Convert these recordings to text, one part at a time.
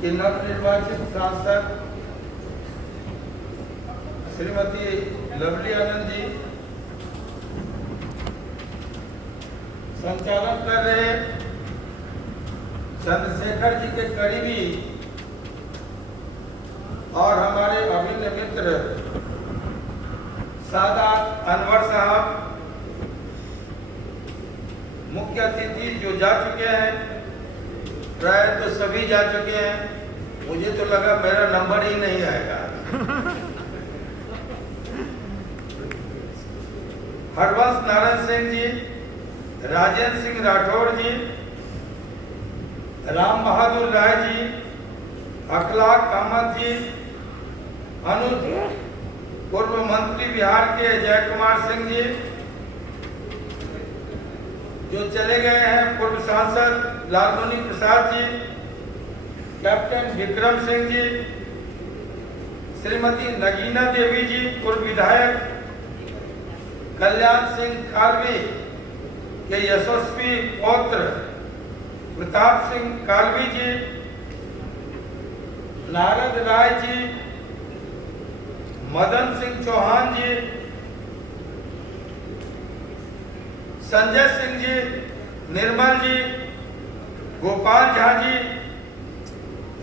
कि नवनिर्वाचित सांसद श्रीमती लवली आनंद जी संचालन कर रहे चंद्रशेखर जी के करीबी और हमारे अभिन्न मित्र सादात अनवर साहब मुख्य अतिथि जो जा चुके हैं, प्राय तो सभी जा चुके हैं। मुझे तो लगा मेरा नंबर ही नहीं आएगा। हरवंश नारायण सिंह जी, राजेंद्र सिंह राठौर जी, राम बहादुर राय जी, अखलाक अहमद जी, अनुज पूर्व मंत्री बिहार के जय कुमार सिंह जी जो चले गए हैं, पूर्व सांसद लालमणि प्रसाद जी, कैप्टन विक्रम सिंह जी, श्रीमती नगीना देवी जी पूर्व विधायक, कल्याण सिंह कालवी के यशस्वी पौत्र प्रताप सिंह कालवी जी, नारद राय जी, मदन सिंह चौहान जी, संजय सिंह जी, निर्मल जी, गोपाल झा जी,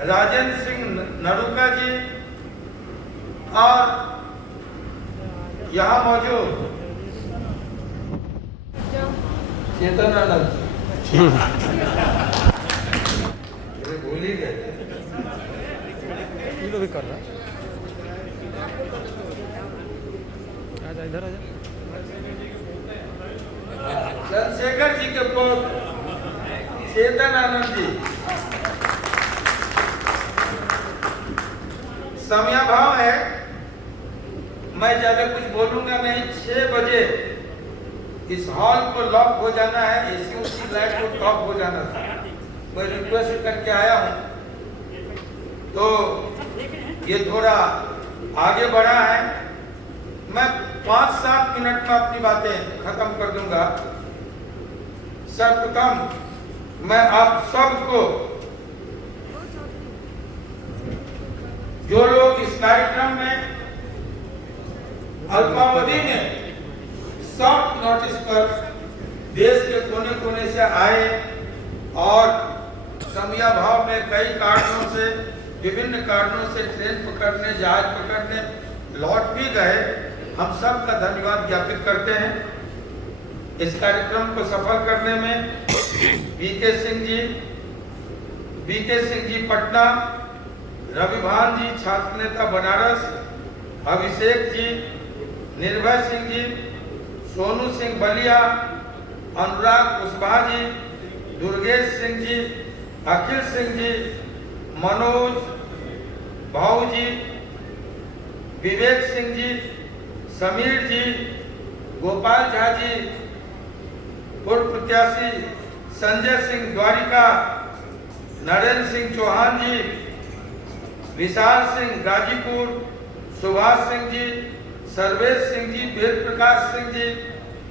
राजेंद्र सिंह नरुका जी और यहाँ मौजूद चेतन आनंद भूल ही गए भी कर रहा आजा इधर आजा। चंद्रशेखर जी के पुत्र चेतन आनंद जी, समयाभाव है, मैं ज्यादा कुछ बोलूंगा नहीं। 6 बजे इस हॉल को लॉक हो जाना है, एसी उसी लाइट को ऑफ हो जाना था। मैं रिक्वेस्ट करके आया हूं, तो ये थोड़ा आगे बढ़ा है। मैं 5-7 मिनट में अपनी बातें खत्म कर दूंगा। सर्वप्रथम मैं आप सबको, जो लोग इस कार्यक्रम में अल्पावधि में शॉर्ट नोटिस पर देश के कोने कोने से आए और समयाभाव में कई कारणों से, विभिन्न कारणों से ट्रेन पकड़ने, जहाज पकड़ने लौट भी गए, हम सब का धन्यवाद ज्ञापित करते हैं। इस कार्यक्रम को सफल करने में बीके सिंह जी पटना, रविभान जी छात्र नेता बनारस, अभिषेक जी, निर्भय सिंह जी, सोनू सिंह बलिया, अनुराग कुशवाहा जी, दुर्गेश सिंह जी, अखिल सिंह जी, मनोज भाऊ जी, विवेक सिंह जी, समीर जी, गोपाल झा जी, पूर्व प्रत्याशी संजय सिंह द्वारिका, नरेंद्र सिंह चौहान जी, विशाल सिंह गाजीपुर, सुभाष सिंह जी, सर्वेश सिंह जी, वीर प्रकाश सिंह जी,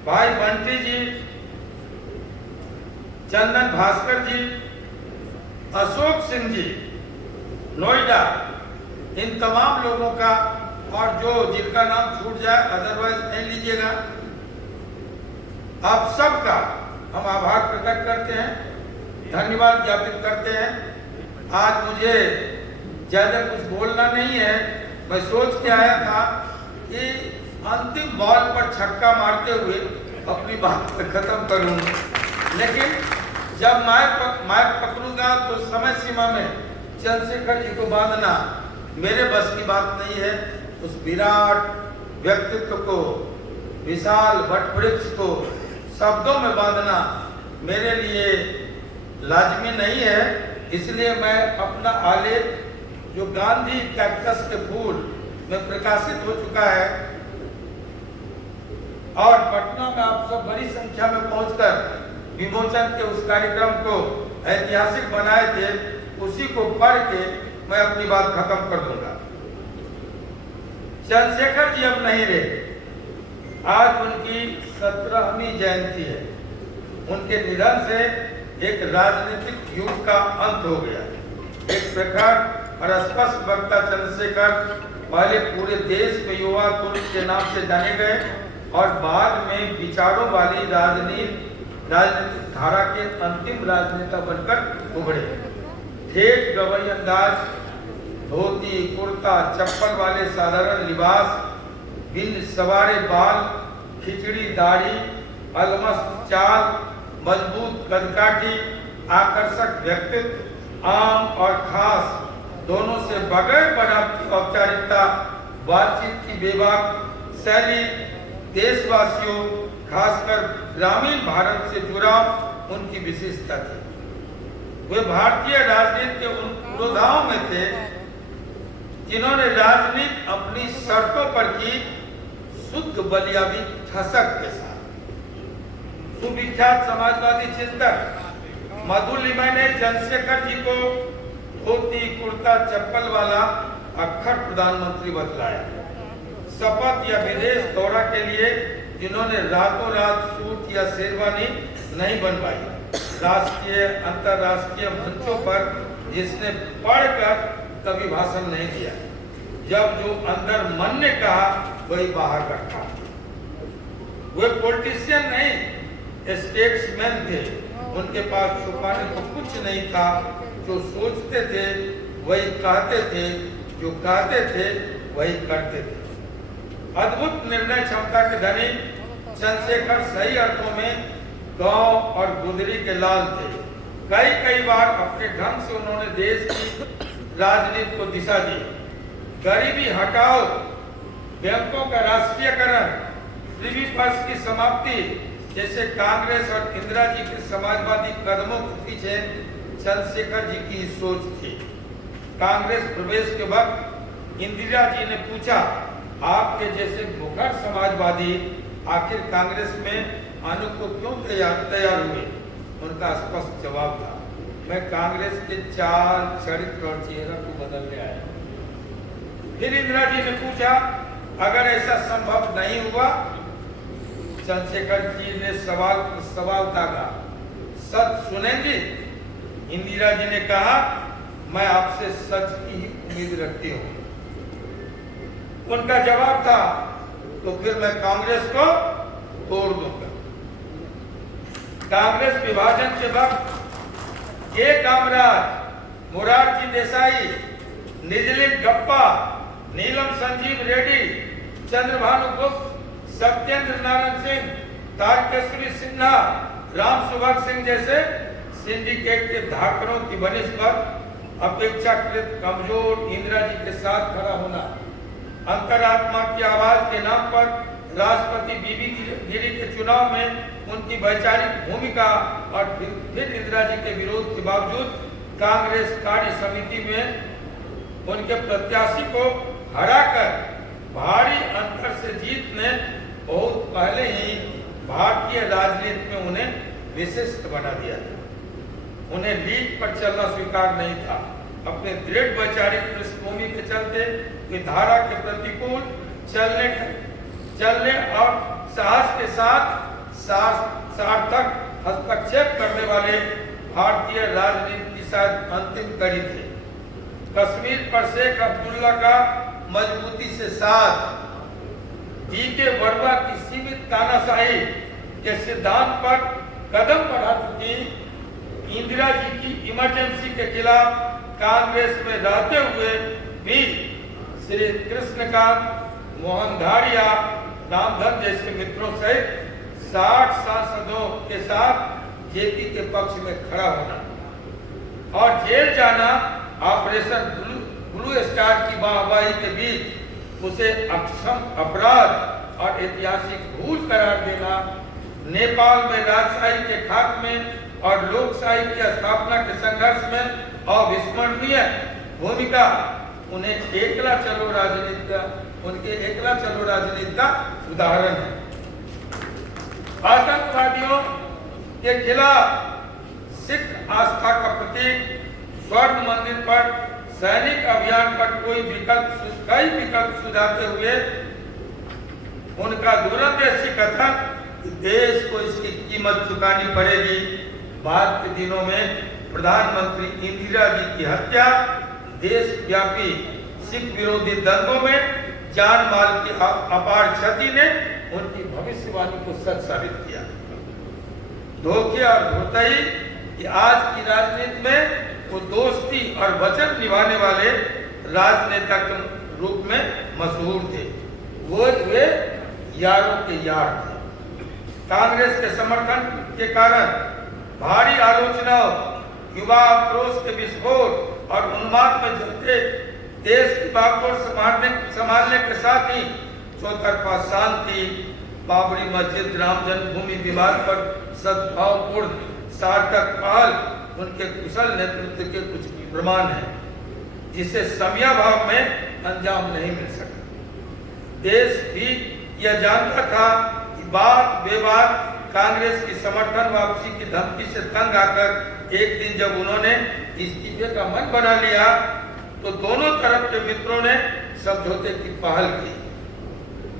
भाई बंटी जी, चंदन भास्कर जी, अशोक सिंह जी नोएडा, इन तमाम लोगों का, और जो जिनका नाम छूट जाए अदरवाइज नहीं लीजिएगा, आप सबका हम आभार प्रकट करते हैं, धन्यवाद ज्ञापित करते हैं। आज मुझे ज्यादा कुछ बोलना नहीं है। मैं सोच के आया था कि अंतिम बॉल पर छक्का मारते हुए अपनी बात खत्म करूं, लेकिन जब मैं पकड़ूंगा तो समय सीमा में चंद्रशेखर जी को बांधना मेरे बस की बात नहीं है। उस विराट व्यक्तित्व को, विशाल वटवृक्ष को शब्दों में बांधना मेरे लिए लाजमी नहीं है। इसलिए मैं अपना आलेख, जो गांधी कैक्टस के फूल में प्रकाशित हो चुका है, और पटना में आप सब बड़ी संख्या में पहुंचकर विमोचन के उस कार्यक्रम को ऐतिहासिक बनाए थे, उसी को पढ़ के मैं अपनी बात खत्म कर दूंगा। चंद्रशेखर जी अब नहीं रहे। आज उनकी 17वीं जयंती है। उनके निधन से एक राजनीतिक युग का अंत हो गया, एक प्रखर और स्पष्ट वक्ता चंद्रशेखर पहले पूरे देश में युवा पुरुष के नाम से जाने गए और बाद में विचारों वाली राजनीतिक धारा के अंतिम राजनेता बनकर उभरे। ठेठ गवई अंदाज, धोती कुर्ता चप्पल वाले साधारण लिबास, बिन सवारे बाल, खिचड़ी दाढ़ी, अलमस्त चाल, मजबूत कदकाठी, आकर्षक व्यक्तित्व, आम और खास दोनों से बगैर बनावटी औपचारिकता, बातचीत की बेबाक शैली, देशवासियों खासकर ग्रामीण भारत से जुड़ाव उनकी विशेषता थी। वे भारतीय राजनीति के उन पुरोधाओं में थे जिन्होंने राजनीति अपनी शर्तों पर की, शुद्ध बलियाबी ठसक के साथ। सुविख्यात समाजवादी चिंतक मधुलिमा ने चंद्रशेखर जी को धोती कुर्ता चप्पल वाला अक्खर प्रधानमंत्री बतलाया। शपथ या विदेश दौरा के लिए जिन्होंने रातों रात सूट या शेरवानी नहीं बनवाई, राष्ट्रीय अंतर्राष्ट्रीय मंचों पर जिसने पढ़कर कभी भाषण नहीं दिया, जब जो अंदर मन ने कहा वही बाहर रखा। वे पॉलिटिशियन नहीं, स्टेट्समैन थे। उनके पास छुपाने को कुछ नहीं था। जो सोचते थे वही कहते थे, जो कहते थे वही करते थे। अद्भुत निर्णय क्षमता के धनी चंद्रशेखर सही अर्थों में गांव और गुदरी के लाल थे। कई बार अपने ढंग से उन्होंने देश की राजनीति को दिशा दी। गरीबी हटाओ, बैंकों का राष्ट्रीयकरण, प्रिवी पर्स की समाप्ति जैसे कांग्रेस और इंदिरा जी के समाजवादी कदमों के पीछे चंद्रशेखर जी की सोच थी। कांग्रेस प्रवेश के वक्त इंदिरा जी ने पूछा, आपके जैसे मुखर समाजवादी आखिर कांग्रेस में आने को क्यों तैयार हुए? उनका स्पष्ट जवाब था, मैं कांग्रेस के चाल चरित्र और चेहरा को बदलने आया। फिर इंदिरा जी ने पूछा, अगर ऐसा संभव नहीं हुआ? चंद्रशेखर जी ने सवाल दागा, सच सुनेंगे? इंदिरा जी ने कहा, मैं आपसे सच की ही उम्मीद रखती हूँ। उनका जवाब था, तो फिर मैं कांग्रेस को तोड़ दूंगा। कांग्रेस विभाजन के वक्त के कामराज, मोरारजी देसाई, निजलिंग गप्पा, नीलम संजीव रेड्डी, चंद्रभानु गुप्त, सत्येंद्र नारायण सिंह, तारकेश्वरी सिन्हा, राम सुभग सिंह जैसे सिंडिकेट के धाकड़ों की बनिस्बत अपेक्षाकृत कमजोर इंदिरा जी के साथ खड़ा होना, अंतरात्मा की आवाज के नाम पर राष्ट्रपति बीबी गिरी के चुनाव में उनकी वैचारिक भूमिका और फिर इंदिरा जी के विरोध के बावजूद कांग्रेस कार्य समिति में उनके प्रत्याशी को हराकर भारी अंतर से जीत ने बहुत पहले ही भारतीय राजनीति में उन्हें विशिष्ट बना दिया था। उन्हें लीड पर चलना स्वीकार नहीं था। अपने दृढ़ वैचारिक पृष्ठभूमि के चलते वे धारा के प्रतिकूल चलने और साहस के साथ सार्थक हस्तक्षेप करने वाले भारतीय राजनीति की शायद अंतिम कड़ी थे। कश्मीर पर शेख अब्दुल्ला का मजबूती से साथ, डीके बरुआ की सीमित तानाशाही के सिद्धांत पर कदम बढ़ा चुकी इंदिरा जी की इमरजेंसी के खिलाफ कांग्रेस में रहते हुए भी श्री कृष्णकांत, मोहन धारिया, रामधन जैसे मित्रों सहित 60 सांसदों के साथ जेपी के पक्ष में खड़ा होना और जेल जाना, ऑपरेशन ब्लू स्टार की वाहवाही के बीच उसे अक्षम अपराध और ऐतिहासिक भूल करार देना, नेपाल में राजशाही के खात्मे और लोकशाही की स्थापना के संघर्ष में अविस्मरणीय भूमिका उनके एकला चलो राजनीति का उदाहरण है। आतंकवादियों के खिलाफ सिख आस्था का प्रतीक स्वर्ण मंदिर पर सैनिक अभियान पर कई विकल्प सुझाते हुए उनका दूरंदेशी कथन, देश को इसकी कीमत चुकानी पड़ेगी, बाद के दिनों में प्रधानमंत्री इंदिरा जी की हत्या देशव्यापी सिख विरोधी दंगों में जान माल की अपार क्षति ने उनकी भविष्यवाणी को सच साबित किया। धोखे और धोखाधड़ी कि आज की राजनीति में वो दोस्ती और वचन निभाने वाले राजनेता के रूप में मशहूर थे। वे यारों के यार थे। कांग्रेस के समर्थन के कारण भारी आलोचनाओं, युवा आक्रोश के विस्फोट और उन्माद में जलते देश की बागडोर संभालने के साथ ही चौतरफा शांति, बाबरी मस्जिद, राम जन्मभूमि विवाद पर सद्भावपूर्ण सार्थक पहल उनके कुशल नेतृत्व के कुछ प्रमाण है, जिसे समयाभाव में अंजाम नहीं मिल सका। देश भी यह जानता था कि बात बेबात कांग्रेस की समर्थन वापसी की धमकी से तंग आकर एक दिन जब उन्होंने इस्तीफे का मन बना लिया तो दोनों तरफ के मित्रों ने समझौते की पहल की।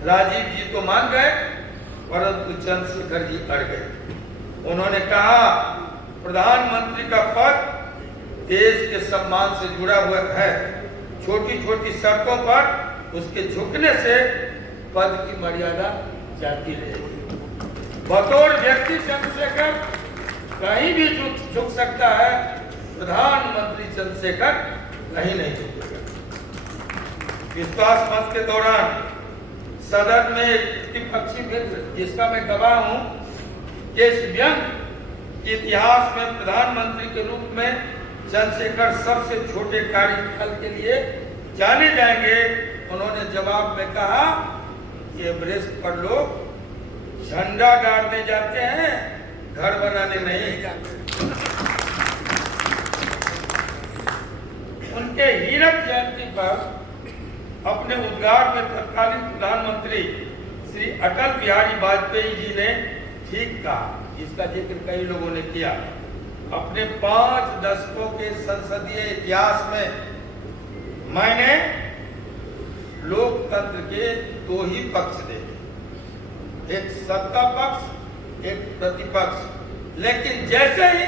राजीव जी तो मान गए, परंतु चंद्रशेखर जी अड़ गए। उन्होंने कहा, प्रधानमंत्री का पद देश के सम्मान से जुड़ा हुआ है। छोटी छोटी शर्तों पर उसके झुकने से पद की मर्यादा जाती रहेगी। बतौर व्यक्ति चंद्रशेखर कहीं भी झुक सकता है, प्रधानमंत्री चंद्रशेखर कहीं नहीं झुकेगा। विश्वास मत के दौरान सदन में एक प्रतिपक्षी मित्र, जिसका मैं गवाह हूं, के इस व्यंग के इतिहास में प्रधानमंत्री के रूप में चंद्रशेखर सबसे छोटे कार्यकाल के लिए जाने जाएंगे। उन्होंने जवाब में कहा, एवरेस्ट पर लोग झंडा गाड़ने जाते हैं, घर बनाने नहीं जाते। उनके हीरक जयंती पर अपने उद्गार में तत्कालीन प्रधानमंत्री श्री अटल बिहारी वाजपेयी जी ने ठीक कहा, इसका जिक्र कई लोगों ने किया। अपने 5 दशकों के संसदीय इतिहास में मैंने लोकतंत्र के 2 ही पक्ष देखे, एक सत्ता पक्ष, एक प्रतिपक्ष। लेकिन जैसे ही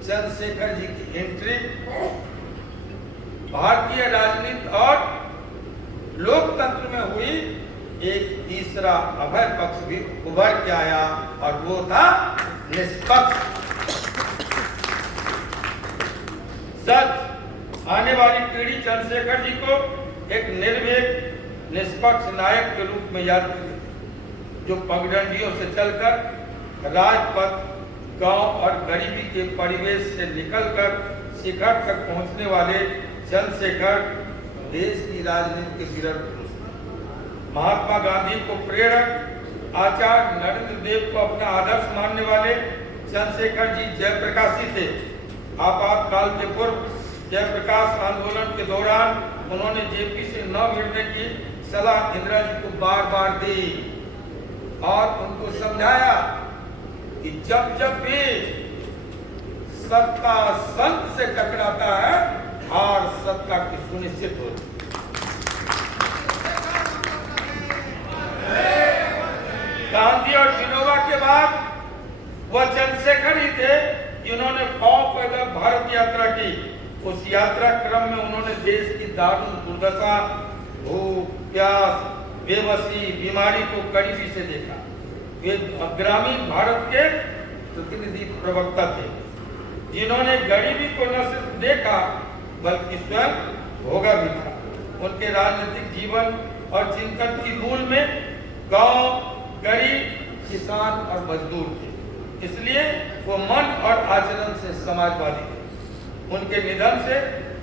चंद्रशेखर जी की एंट्री भारतीय राजनीति और लोकतंत्र में हुई, एक तीसरा अभय पक्ष भी उभर के आया और वो था निष्पक्ष। सच, आने वाली पीढ़ी चंद्रशेखर जी को एक निर्भीक निष्पक्ष नायक के रूप में याद करेगी, जो पगडंडियों से चलकर राजपथ, गांव और गरीबी के परिवेश से निकलकर शिखर तक पहुंचने वाले चंद्रशेखर देश की राजनीति के विरल पुरुष। महात्मा गांधी को प्रेरक, आचार्य नरेंद्र देव को अपना आदर्श मानने वाले चंद्रशेखर जी जयप्रकाशी थे। आपातकाल के पूर्व जयप्रकाश आंदोलन के दौरान उन्होंने जेपी से न मिलने की सलाह इंदिरा जी को बार बार दी और उनको समझाया कि जब जब भी सत्ता संत से टकराता है, हार सत्ता की सुनिश्चित होती। गांधी और विनोबा के बाद वह चंद्रशेखर ही थे जिन्होंने पांव पैदल भारत यात्रा की। उस यात्रा क्रम में उन्होंने देश की दारुण दुर्दशा, भूख, प्यास, बेबसी, बीमारी को करीबी से देखा। वे ग्रामीण भारत के प्रतिनिधि प्रवक्ता थे, जिन्होंने गरीबी को न सिर्फ देखा बल्कि स्वयं भोगा भी था। उनके राजनीतिक जीवन और चिंतन की मूल में गांव, गरीब, किसान और मजदूर थे। इसलिए वो मन और आचरण से समाजवादी थे। उनके निधन से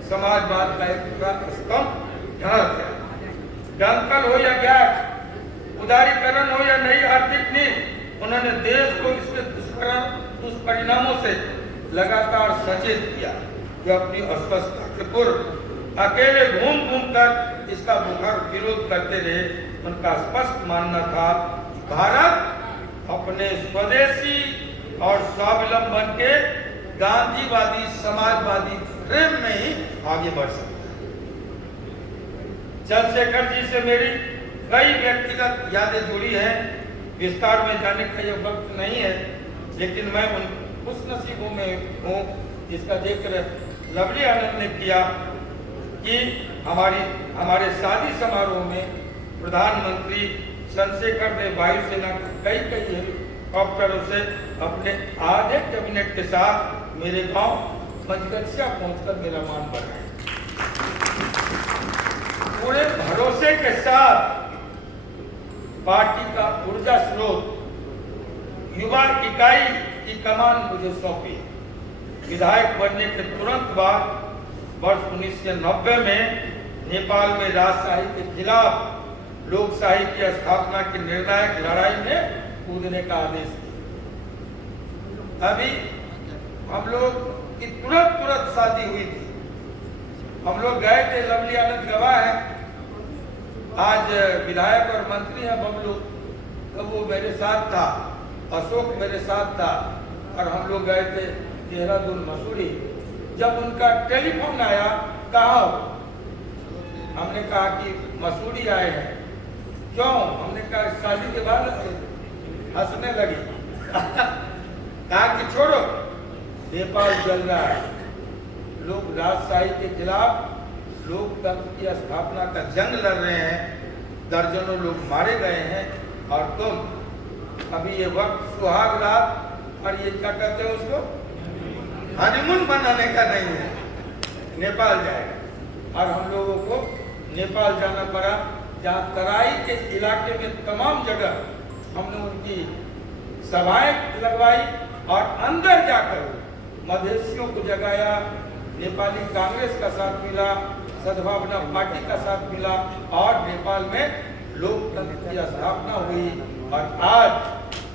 समाजवाद का एक पूरा स्तंभ ढह गया। दंगल हो या गैस, उदारीकरण हो या नई आर्थिक नीति, उन्होंने देश को इसके दुष्परिणामों से लगातार सचेत किया। जो अपनी अस्वस्थता के पूर्व अकेले घूम घूम कर इसका मुखर विरोध करते रहे। उनका स्पष्ट मानना था कि भारत अपने स्वदेशी और स्वावलंबन के गांधीवादी समाजवादी फ्रेम में ही आगे बढ़ सकता है। चंद्रशेखर जी से मेरी कई व्यक्तिगत यादें जुड़ी हैं, विस्तार में जाने का यह वक्त नहीं है, लेकिन मैं उन खुशनसीबों में हूँ जिसका जिक्र लवली आनंद ने किया। कि हमारे शादी समारोह में प्रधानमंत्री चंद्रशेखर ने वायुसेना के कई हेलीकॉप्टरों से अपने आधे कैबिनेट के साथ मेरे गांव पंचगछिया पहुंचकर मेरा मान बढ़ाया। पूरे भरोसे के साथ पार्टी का ऊर्जा स्रोत युवा इकाई की कमान मुझे सौंपी। विधायक बनने के तुरंत बाद वर्ष 1990 में नेपाल में राजशाही के खिलाफ लोकशाही की स्थापना की निर्णायक लड़ाई में कूदने का आदेश दिया। अभी हम लोग की तुरंत शादी हुई थी। हम लोग गए थे, लवली आनंद गवाह है, आज विधायक और मंत्री हैं बबलू, तो वो मेरे साथ था, अशोक मेरे साथ था और हम लोग गए थे देहरादून मसूरी। जब उनका टेलीफोन आया, कहा हमने कहा कि मसूरी आए हैं। क्यों? हमने कहा शादी के बाद। हंसने लगी। कहा कि छोड़ो, नेपाल जल रहा है, लोग राजशाही के खिलाफ लोकतंत्र की स्थापना का जंग लड़ रहे हैं, दर्जनों लोग मारे गए हैं और तुम अभी ये वक्त सुहाग रात और ये क्या कहते हैं उसको, हनीमून मनाने का नहीं है, नेपाल जाएगा। और हम लोगों को नेपाल जाना पड़ा, जहाँ तराई के इलाके में तमाम जगह हमने उनकी सभाएं लगवाई और अंदर जाकर मधेसियों को जगाया, नेपाली कांग्रेस का साथ मिला, सद्भावना पार्टी का साथ मिला और नेपाल में लोकतंत्र की स्थापना हुई। और आज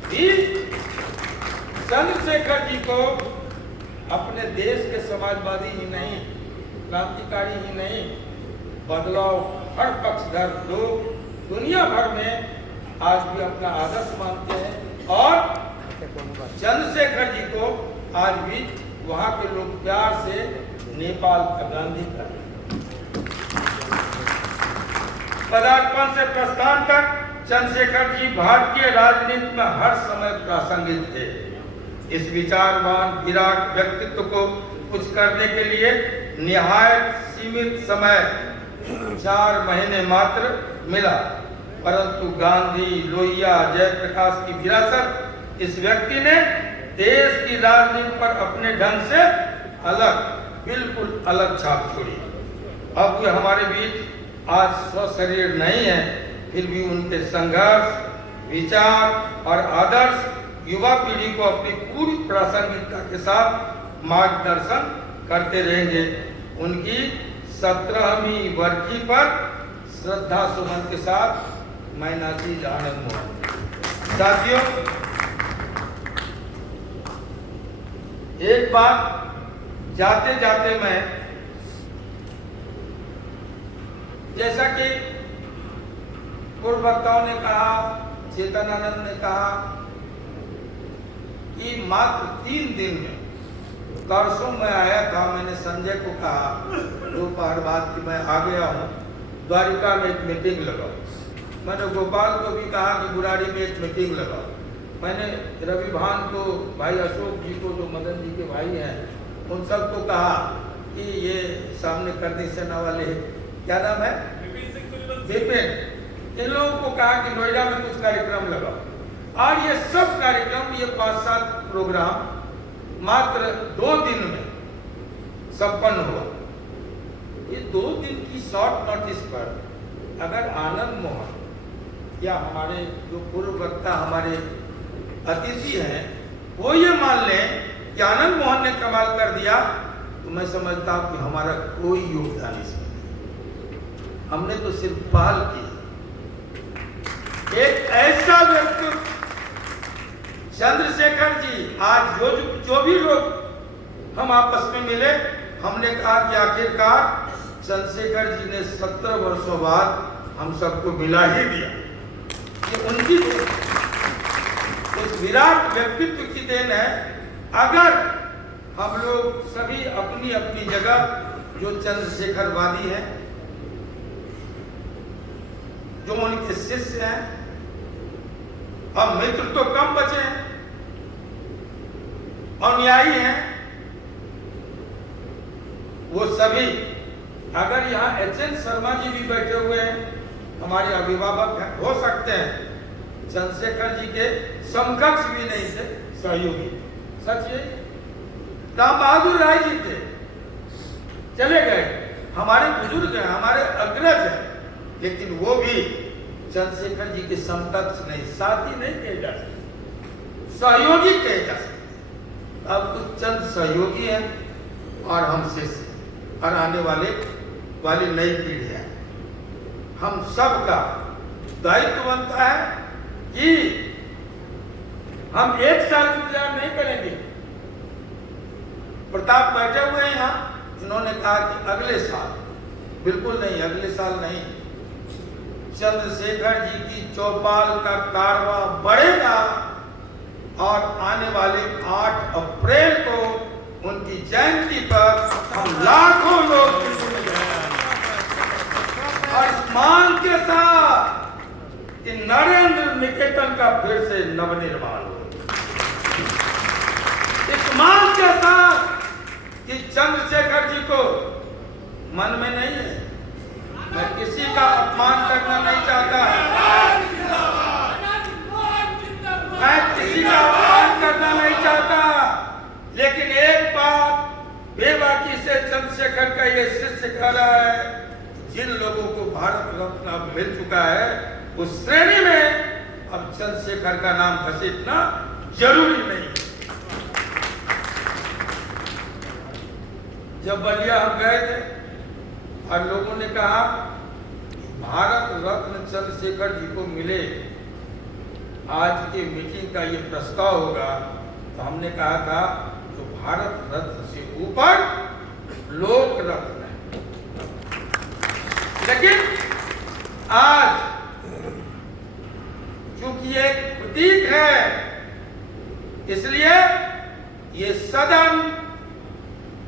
भी चंद्रशेखर जी को अपने देश के समाजवादी ही नहीं, क्रांतिकारी ही नहीं, बदलाव हर पक्षधर लोग दुनिया भर में आज भी अपना आदर्श मानते हैं और चंद्रशेखर जी को आज भी वहाँ के लोग प्यार से नेपाल का गांधी कहते हैं। पदार्पण से प्रस्थान तक चंद्रशेखर जी भारतीय राजनीति में हर समय प्रासंगिक थे। इस विचारवान विराट व्यक्तित्व को कुछ करने के लिए निहायत सीमित समय 4 महीने मात्र मिला, परंतु गांधी, लोहिया, जयप्रकाश की विरासत इस व्यक्ति ने देश की राजनीति पर अपने ढंग से बिल्कुल अलग छाप छोड़ी। अब वे हमारे बीच आज स्वशरीर नहीं है, फिर भी उनके संघर्ष, विचार और आदर्श युवा पीढ़ी को अपनी पूरी प्रासंगिकता के साथ मार्गदर्शन करते रहेंगे। उनकी 17वीं वर्षी पर श्रद्धा सुमन के साथ मैं नाज़ीज़ आनंद मोहन। साथियों, एक बात जाते जाते मैं, जैसा कि पूर्व वक्ताओं ने कहा, चेतनानंद ने कहा कि मात्र 3 दिन में, परसों मैं आया था, मैंने संजय को कहा दोपहर बाद कि मैं आ गया हूँ, द्वारिका में एक मीटिंग लगाओ। मैंने गोपाल को भी कहा कि बुराड़ी में एक मीटिंग लगाओ। मैंने रवि भान को, भाई अशोक जी को, जो मदन जी के भाई हैं, उन सबको कहा कि ये सामने करनी सेना वाले, क्या नाम है, विपिन, इन लोगों को कहा कि नोएडा में कुछ कार्यक्रम लगाओ। और ये सब कार्यक्रम, ये 5-7 प्रोग्राम मात्र 2 दिन में संपन्न हुआ। ये 2 दिन की शॉर्ट नोटिस पर अगर आनंद मोहन या हमारे जो पूर्व वक्ता हमारे अतिथि हैं वो ये मान लें कि आनंद मोहन ने कमाल कर दिया, तो मैं समझता हूं कि हमारा कोई योगदान इसमें नहीं। हमने तो सिर्फ पहल की। एक ऐसा व्यक्ति चंद्रशेखर जी, आज जो भी लोग हम आपस में मिले, हमने कहा कि आखिरकार चंद्रशेखर जी ने 17 वर्षों बाद हम सबको मिला ही दिया। ये उनकी उस विराट व्यक्तित्व की देन है। अगर हम लोग सभी अपनी अपनी जगह जो चंद्रशेखरवादी हैं, जो उनके शिष्य हैं, हम मित्र तो कम बचे हैं, अनुयायी हैं, वो सभी अगर यहाँ एच.एन. शर्मा जी भी बैठे हुए हैं, हमारे अभिभावक हैं, हो सकते हैं चंद्रशेखर जी के समकक्ष भी नहीं थे, सहयोगी। सच है। राम बहादुर राय जी थे, चले गए, हमारे बुजुर्ग हैं, हमारे अग्रज हैं, लेकिन वो भी चंद्रशेखर जी के समकक्ष नहीं, साथी नहीं कहे जा सकते, सहयोगी कहे जा सकते। अब कुछ चंद सहयोगी हैं और हम शिष्य और आने वाली नई पीढ़ी है। हम सबका दायित्व बनता है कि हम एक साल इंतजार नहीं करेंगे। प्रताप बैठे हुए हैं यहाँ, इन्होंने कहा कि अगले साल, बिल्कुल नहीं, अगले साल नहीं, चंद्रशेखर जी की चौपाल का कारवां बढ़ेगा और आने वाले 8 अप्रैल को उनकी जयंती पर हम लाखों लोग और इस मांग के साथ कि नरेंद्र निकेतन का फिर से नवनिर्माण हो, इस मांग के साथ कि चंद्रशेखर जी को मन में नहीं है, मैं किसी का अपमान करना नहीं चाहता, मैं किसी का अपमान करना नहीं चाहता, लेकिन एक बात बेबाकी से चंद्रशेखर का ये शिष्य कह रहा है, जिन लोगों को भारत रत्न अब मिल चुका है उस श्रेणी में अब चंद्रशेखर का नाम घसीटना जरूरी नहीं। जब बलिया हम गए थे और लोगों ने कहा भारत रत्न चंद्रशेखर जी को मिले, आज की मीटिंग का ये प्रस्ताव होगा, तो हमने कहा था तो भारत रत्न से ऊपर लोक रत्न है। लेकिन आज चूंकि ये एक प्रतीक है, इसलिए ये सदन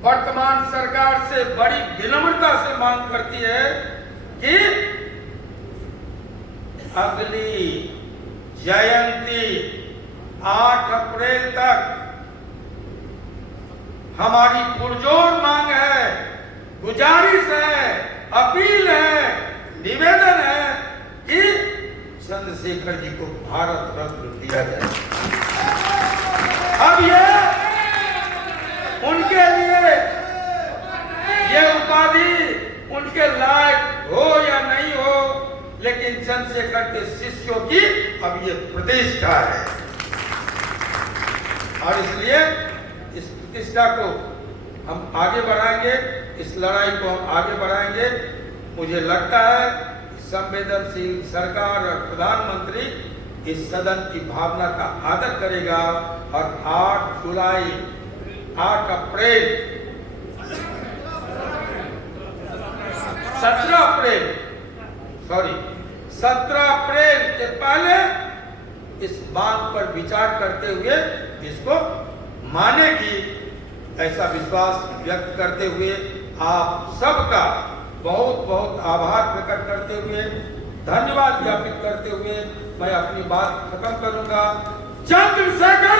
वर्तमान सरकार से बड़ी विनम्रता से मांग करती है कि अगली जयंती 8 अप्रैल तक हमारी पुरजोर मांग है, गुजारिश है, अपील है, निवेदन है कि चंद्रशेखर जी को भारत रत्न दिया जाए। अब ये उनके लिए ये उपाधि उनके लायक हो या नहीं हो, लेकिन चंद्रशेखर के शिष्यों की अब ये प्रतिष्ठा है और इसलिए इस प्रतिष्ठा को हम आगे बढ़ाएंगे, इस लड़ाई को हम आगे बढ़ाएंगे। मुझे लगता है संवेदनशील सरकार और प्रधानमंत्री इस सदन की भावना का आदर करेगा और 8 जुलाई 8 अप्रैल 17 अप्रैल के पहले इस बात पर विचार करते हुए इसको मानेगी, ऐसा विश्वास व्यक्त करते हुए आप सबका बहुत बहुत आभार प्रकट करते हुए, धन्यवाद ज्ञापित करते हुए मैं अपनी बात खत्म करूंगा। चंद्रशेखर